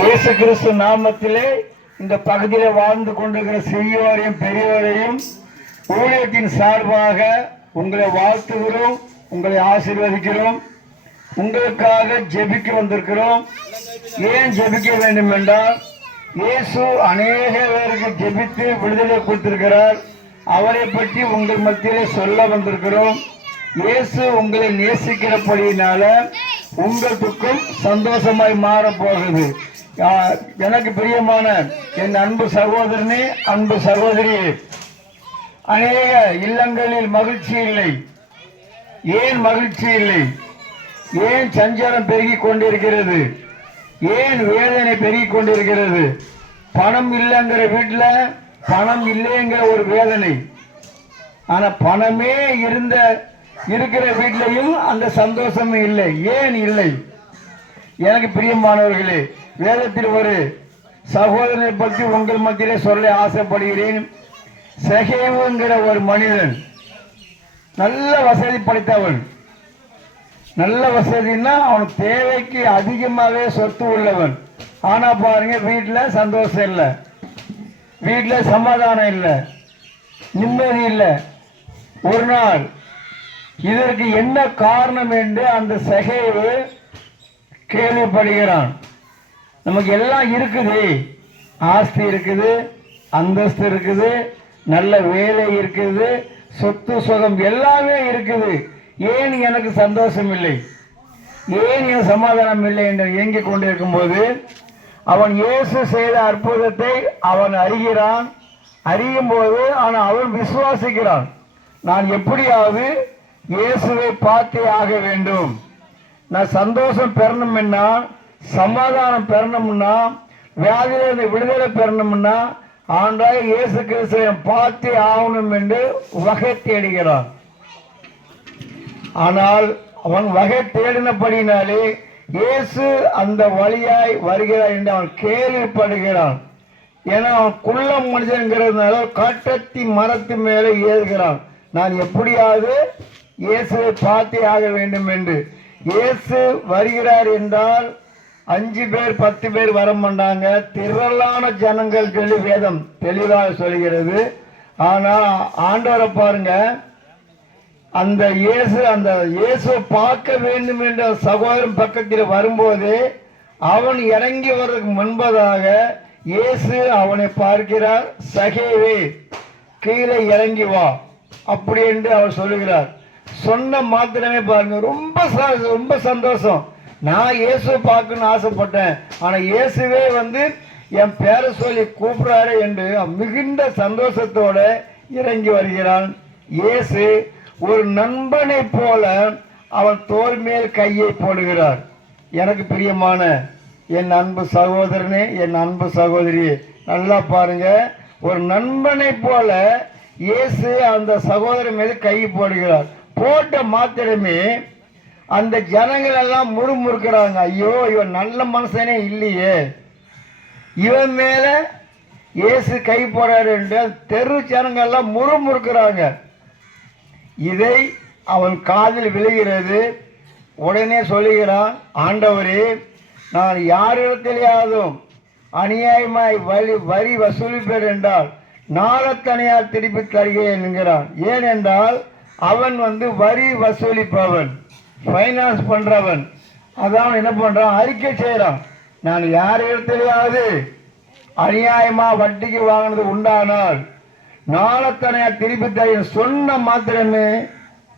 இயேசு கிறிஸ்து நாமத்திலே இந்த பகுதியில் வாழ்ந்து கொண்டிருக்கிற சிறியோரையும் பெரியோரையும் ஊழியத்தின் சார்பாக உங்களை வாழ்த்துகிறோம் உங்களை ஆசீர்வதிக்கிறோம் உங்களுக்காக ஜெபிக்க வந்திருக்கிறோம். ஏன் ஜெபிக்க வேண்டும் என்றால் இயேசு அநேக பேருக்கு ஜெபித்து விடுதலை கொடுத்திருக்கிறார். அவரை பற்றி உங்கள் மத்தியிலே சொல்ல வந்திருக்கிறோம். இயேசு உங்களை நேசிக்கிறபடியினால உங்கள் துக்கம் சந்தோஷமாய் மாறப் போகுது எனக்கு பிரியமான என் அன்பு சகோதரனே அன்பு சகோதரியே அநேக இல்லங்களில் மகிழ்ச்சி இல்லை. ஏன் மகிழ்ச்சி இல்லை? ஏன் சஞ்சாரம் பெருகி கொண்டிருக்கிறது? ஏன் வேதனை பெருகிக் கொண்டிருக்கிறது? பணம் இல்லைங்கிற வீட்டில் பணம் இல்லைங்கிற ஒரு வேதனை. ஆனால் பணமே இருந்த இருக்கிற வீட்லையும் அந்த சந்தோஷமே இல்லை. ஏன் இல்லை? எனக்கு பிரியமானவர்களே வேதத்தில் ஒரு சகோதரனை பற்றி உங்கள் மத்தியிலே சொல்ல ஆசைப்படுகிறேன். செகைவுங்கிற ஒரு மனிதன் நல்ல வசதி படைத்தவன். நல்ல வசதினா அவன் தேவைக்கு அதிகமாகவே சொத்து உள்ளவன். ஆனால் பாருங்க வீட்டில் சந்தோஷம் இல்லை. வீட்டில் சமாதானம் இல்லை. நிம்மதி இல்லை. ஒரு நாள் இதற்கு என்ன காரணம் என்று அந்த சகைவு கேள்விப்படுகிறான். நமக்கு எல்லாம் இருக்குது. ஆஸ்தி இருக்குது அந்தஸ்து இருக்குது நல்ல வேலை இருக்குது சொத்து சுகம் எல்லாமே இருக்குது. ஏன் எனக்கு சந்தோஷம் இல்லை? ஏன் என் சமாதானம் இல்லை என்று இயங்கிக் கொண்டிருக்கும் போது அவன் இயேசு செய்த அற்புதத்தை அவன் அறிகிறான். அறியும் போது ஆனால் அவன் விசுவாசிக்கிறான். நான் எப்படியாவது இயேசுவை பார்த்தே ஆக வேண்டும். நான் சந்தோஷம் பெறணும்னா சமாதானம் பெறணும்னா வியாதியிலிருந்து விடுதலை பெறணும்னா ஆண்டாய் இயேசு கிறிஸ்துவை பார்த்தே ஆகணும் என்று வகை தேடுகிறான் ஆனால் அவன் வகை தேடினபடினாலே இயேசு அந்த வழியாய் வருகிறார் என்று அவன் கேள்விப்படுகிறான். ஏன்னா அவன் குள்ள மனுஷன்கிறதுனால காட்டத்தி மரத்து மேலே ஏறுகிறான். நான் எப்படியாவது இயேசுவை பார்த்தே ஆக வேண்டும் என்று. இயேசு வருகிறார் என்றால் அஞ்சு பேர் பத்து பேர் வர மாட்டாங்க திரளான ஜனங்கள் சொல்லி வேதம் தெளிவாக சொல்கிறது. ஆனால் ஆண்டவரை பாருங்க. அந்த இயேசு அந்த இயேசுவை பார்க்க வேண்டும் என்ற சகோதரன் பக்கத்தில் வரும்போது அவன் இறங்கி வர்றதுக்கு முன்பதாக இயேசு அவனை பார்க்கிறார். சகேவே கீழே இறங்கி வா. அப்படி என்று அவர் சொல்லுகிறார். சொன்ன மாத்திரமே பாருங்க ரொம்ப ச- ரொம்ப சந்தோஷம். நான் இயேசு பார்க்கணும்னு ஆசைப்பட்டேன். ஆனால் இயேசுவே வந்து என் பேரை சொல்லி கூப்பிடுறாரு என்று மிகுந்த சந்தோஷத்தோட இறங்கி வருகிறான். இயேசு ஒரு நண்பனை போல அவன் தோல் மேல் கையை போடுகிறார். எனக்கு பிரியமான என் அன்பு சகோதரனே என் அன்பு சகோதரி நல்லா பாருங்க. ஒரு நண்பனை போல இயேசு அந்த சகோதரன் மீது கை போடுகிறார். போட்ட மாத்திரமே அந்த ஜனங்கள் எல்லாம் முறுமுறுக்கிறாங்க. ஐயோ இவன் நல்ல மனுஷனே இல்லையே. இவன் மேல இயேசு கை போடுறாரு என்று தெரு ஜனங்கள் எல்லாம் முறுமுறுக்கிறாங்க. இதை அவன் காதில் விழுகிறது. உடனே சொல்லுகிறான் ஆண்டவரே நான் யாரிடத்திலேயாவதும் அநியாயமாய் வரி வரி வசூலிப்பேன் என்றால் நாளத்தனையார் திருப்பி தருகிறேன் என்கிறான். ஏனென்றால் அவன் வந்து வரி வசூலிப்பவன். ஃபைனான்ஸ் பண்ணுறவன் அதான் அவன் என்ன பண்ணுறான் அறிக்கை செய்கிறான் நான் யார் இடத்திலேயாவது அநியாயமாக வட்டிக்கு வாங்கினது உண்டானால் நாளத்தனையா திருப்பி தரையும் சொன்ன மாத்திரமே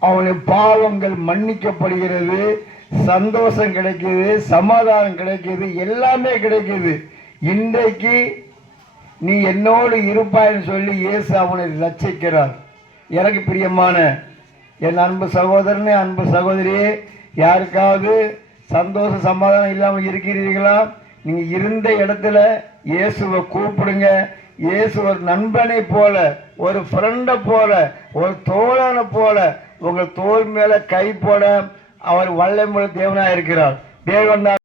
அவனுடைய பாவங்கள் மன்னிக்கப்படுகிறது. சந்தோஷம் கிடைக்கிது சமாதானம் கிடைக்கிது எல்லாமே கிடைக்கிது. இன்றைக்கு நீ என்னோடு இருப்பாய்ன்னு சொல்லி இயேசு அவனை ரச்சிக்கிறார் எனக்கு பிரியமான என் அன்பு சகோதரனே அன்பு சகோதரியே யாருக்காவது சந்தோஷ சமாதானம் இல்லாமல் இருக்கிறீர்களா? நீங்கள் இருந்த இடத்துல இயேசுவை கூப்பிடுங்க. இயேசு ஒரு நண்பனை போல ஒரு ஃப்ரெண்டை போல ஒரு தோழனை போல உங்கள் தோல் மேலே கை போட அவர் வல்லமுள்ள தேவனாக இருக்கிறார் தேவன்